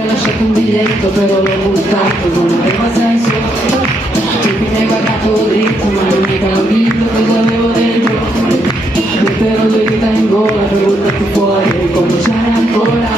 Ho lasciato un biglietto però l'ho buttato, non aveva senso. Perché mi hai guardato dritto ma non mi hai capito cosa avevo dentro. Io te l'ho due dita in gola per buttarti fuori e ricominciare ancora.